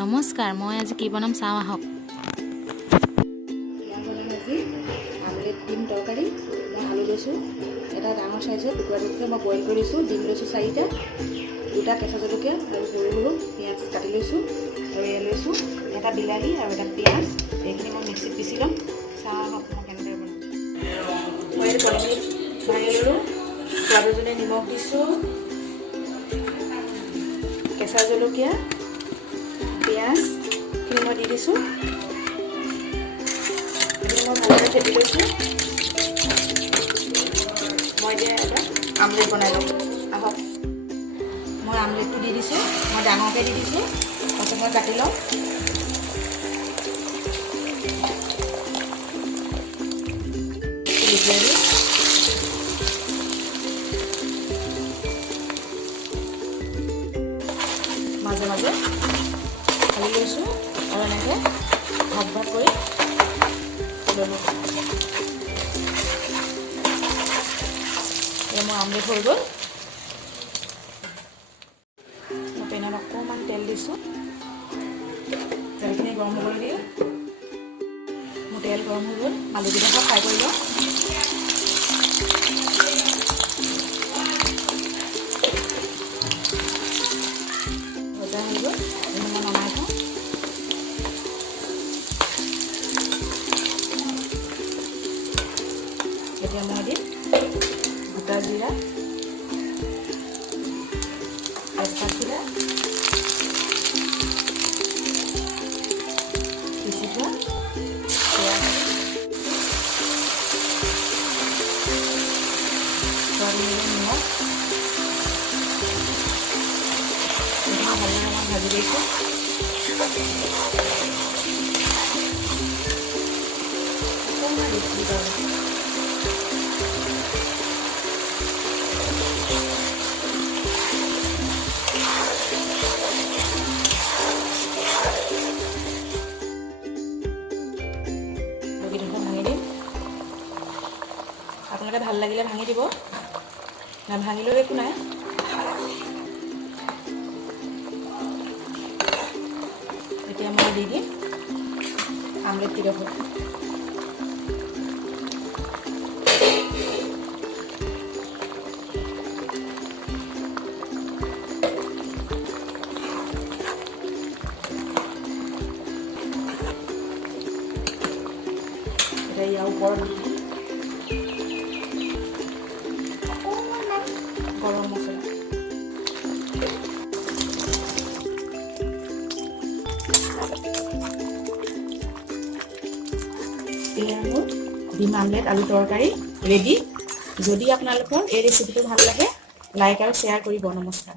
নমস্কাৰ, মই আজি কি বনাম চাওঁ আহক। আমলেট ডিম তৰকাৰী। মই আলু লৈছোঁ, এটা ডাঙৰ চাইজৰ টুকুৰা টুকুৰা মই বইল কৰিছোঁ। ডিম লৈছোঁ 4টা, 2টা কেঁচা জলকীয়া আৰু সৰু সৰু পিঁয়াজ কাটি লৈছোঁ। আৰু এয়া লৈছোঁ এটা বিলাহী আৰু এটা পিঁয়াজ। এইখিনি মই মিক্সিত পিচি ল'ম। চাওঁ আহক মই কেনেদৰে বনাম। মই এইটো কলমিল ভাঙি ল'লোঁ, সোৱাদ অনুযায়ী নিমখ দিছোঁ, কেঁচা জলকীয়া, পিঁয়াজখিনি মই দি দিছোঁ। মই ভালদৰে ফেটি লৈছোঁ। মই এতিয়া এটা আমলেট বনাই ল'ম। আহক, মই আমলেটটো দি দিছোঁ। মই ডাঙৰকৈ দি দিছোঁ, তাৰপিছত মই কাটি লওঁ। মাজে মাজে ঢালি লৈছোঁ আৰু এনেকৈ ভাগ ভাগ কৰি ল'লোঁ। মোৰ আমলেট হৈ গ'ল। মই পেনত অকণমান তেল দিছোঁ। তেলখিনি গৰম হ'বলৈ দিওঁ। মোৰ তেল গৰম হৈ গ'ল। আলুকেইটা ফ্ৰাই কৰি লওঁ। ভজা হৈ গ'ল, মই নমাই থওঁ। এতিয়া মই দিম গোটা জিৰা, তেজপাত, পিচি থোৱা পিঁয়াজ, নিমখ, ভালদৰে মই ভাজি দিছোঁ। অকণমান বেছি গৰম ভাঙি দিম। আপোনালোকে ভাল লাগিলে ভাঙি দিব, নাভাঙিলেও একো নাই। এতিয়া মই দি দিম আমলেট কেইডোখৰ। এতিয়া ইয়াৰ ওপৰত গৰম মছলা। এয়া মোৰ ডিম আমলেট আলু তৰকাৰী ৰেডি। যদি আপোনালোকৰ এই ৰেচিপিটো ভাল লাগে, লাইক আৰু শ্বেয়াৰ কৰিব। নমস্কাৰ।